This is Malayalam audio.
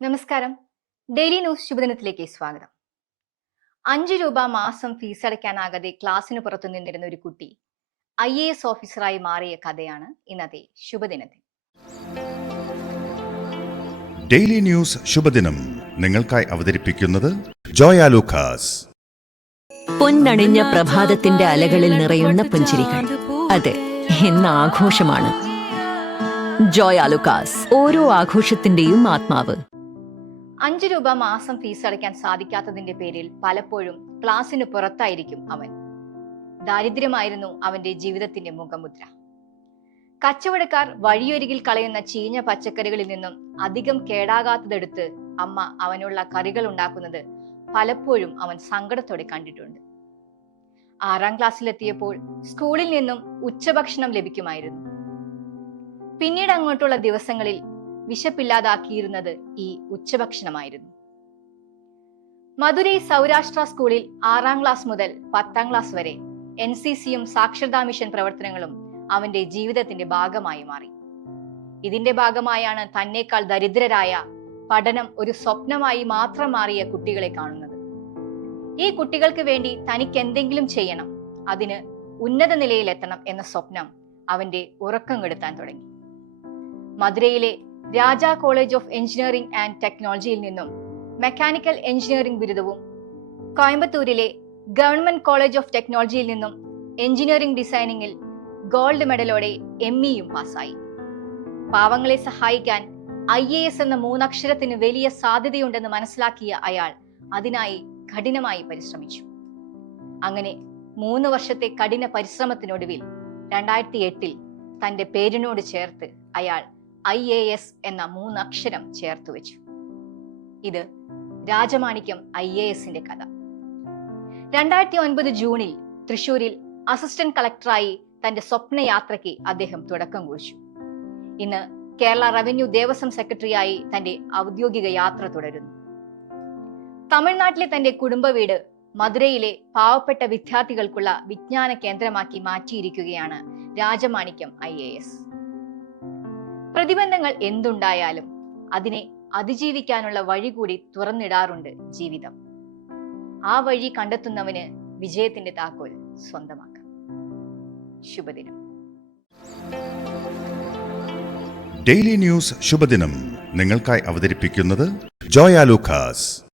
നമസ്കാരം. ഡെയിലി ന്യൂസ് ശുഭദിനത്തിലേക്ക് സ്വാഗതം. അഞ്ചു രൂപ മാസം ഫീസ് അടയ്ക്കാനാകാതെ ക്ലാസ്സിന് പുറത്തു നിന്നിരുന്ന ഒരു കുട്ടി ഐ എ എസ് ഓഫീസറായി മാറിയ കഥയാണ് ഇന്നത്തെ ശുഭദിനത്തിൽ. ഡെയിലി ന്യൂസ് ശുഭദിനം നിങ്ങൾക്കായി അവതരിപ്പിക്കുന്നത് ജോയ ലൂക്കാസ്. പൊന്നണിഞ്ഞ പ്രഭാതത്തിന്റെ അലകളിൽ നിറയുന്ന പുഞ്ചിരികൾ. അതെ എന്ന ആഘോഷമാണ് ജോയാലുക്കാസ് ഓരോ ആഘോഷത്തിന്റെയും ആത്മാവ്. അഞ്ചു രൂപ മാസം ഫീസ് അടയ്ക്കാൻ സാധിക്കാത്തതിന്റെ പേരിൽ പലപ്പോഴും ക്ലാസ്സിന് പുറത്തായിരിക്കും അവൻ. ദാരിദ്ര്യമായിരുന്നു അവന്റെ ജീവിതത്തിന്റെ മുഖമുദ്ര. കച്ചവടക്കാർ വഴിയൊരുകിൽ കളയുന്ന ചീഞ്ഞ പച്ചക്കറികളിൽ നിന്നും അധികം കേടാകാത്തതെടുത്ത് അമ്മ അവനുള്ള കറികൾ ഉണ്ടാക്കുന്നത് പലപ്പോഴും അവൻ സങ്കടത്തോടെ കണ്ടിട്ടുണ്ട്. ആറാം ക്ലാസ്സിലെത്തിയപ്പോൾ സ്കൂളിൽ നിന്നും ഉച്ചഭക്ഷണം ലഭിക്കുമായിരുന്നു. പിന്നീട് അങ്ങോട്ടുള്ള ദിവസങ്ങളിൽ വിശപ്പില്ലാതാക്കിയിരുന്നത് ഈ ഉച്ചഭക്ഷണമായിരുന്നു. മധുരൈ സൗരാഷ്ട്ര സ്കൂളിൽ ആറാം ക്ലാസ് മുതൽ പത്താം ക്ലാസ് വരെ എൻ സി സിയും സാക്ഷരതാ മിഷൻ പ്രവർത്തനങ്ങളും അവന്റെ ജീവിതത്തിന്റെ ഭാഗമായി മാറി. ഇതിന്റെ ഭാഗമായാണ് തന്നേക്കാൾ ദരിദ്രരായ പഠനം ഒരു സ്വപ്നമായി മാത്രം മാറിയ കുട്ടികളെ കാണുന്നത്. ഈ കുട്ടികൾക്ക് വേണ്ടി തനിക്ക് എന്തെങ്കിലും ചെയ്യണം അതിന് ഉന്നത നിലയിലെത്തണം എന്ന സ്വപ്നം അവന്റെ ഉറക്കം കെടുത്താൻ തുടങ്ങി. മധുരയിലെ Raja college of engineering and ടെക്നോളജിയിൽ നിന്നും മെക്കാനിക്കൽ എഞ്ചിനീയറിംഗ് ബിരുദവും കോയമ്പത്തൂരിലെ ഗവൺമെന്റ് കോളേജ് ഓഫ് ടെക്നോളജിയിൽ നിന്നും എഞ്ചിനീയറിംഗ് ഡിസൈനിങ്ങിൽ ഗോൾഡ് മെഡലോടെ എം ഇയും പാസ്സായി. പാവങ്ങളെ സഹായിക്കാൻ ഐ എ എസ് എന്ന മൂന്നക്ഷരത്തിന് വലിയ സാധ്യതയുണ്ടെന്ന് മനസ്സിലാക്കിയ അയാൾ അതിനായി കഠിനമായി പരിശ്രമിച്ചു. അങ്ങനെ മൂന്ന് വർഷത്തെ കഠിന പരിശ്രമത്തിനൊടുവിൽ രണ്ടായിരത്തി എട്ടിൽ തന്റെ പേരിനോട് ചേർത്ത് അയാൾ ഐ എ എസ് എന്ന മൂന്നക്ഷരം ചേർത്ത് വെച്ചു. ഇത് രാജമാണിക്യം ഐ എ എസിന്റെ കഥ. രണ്ടായിരത്തി ഒൻപത് ജൂണിൽ തൃശൂരിൽ അസിസ്റ്റന്റ് കളക്ടറായി തന്റെ സ്വപ്നയാത്രയ്ക്ക് അദ്ദേഹം തുടക്കം കുറിച്ചു. ഇന്ന് കേരള റവന്യൂ ദേവസ്വം സെക്രട്ടറിയായി തന്റെ ഔദ്യോഗിക യാത്ര തുടരുന്നു. തമിഴ്നാട്ടിലെ തന്റെ കുടുംബ വീട് മധുരയിലെ പാവപ്പെട്ട വിദ്യാർത്ഥികൾക്കുള്ള വിജ്ഞാന കേന്ദ്രമാക്കി മാറ്റിയിരിക്കുകയാണ് രാജമാണിക്യം ഐ എ എസ്. പ്രതിബന്ധങ്ങൾ എന്തുണ്ടായാലും അതിനെ അതിജീവിക്കാനുള്ള വഴി കൂടി തുറന്നിടാറുണ്ട് ജീവിതം. ആ വഴി കണ്ടെത്തുന്നവന് വിജയത്തിന്റെ താക്കോൽ സ്വന്തമാക്കാം. ശുഭദിനം. ഡെയിലി ന്യൂസ് ശുഭദിനം. നിങ്ങൾക്കായി അവതരിപ്പിക്കുന്നത് ജോയ ലൂക്കാസ്.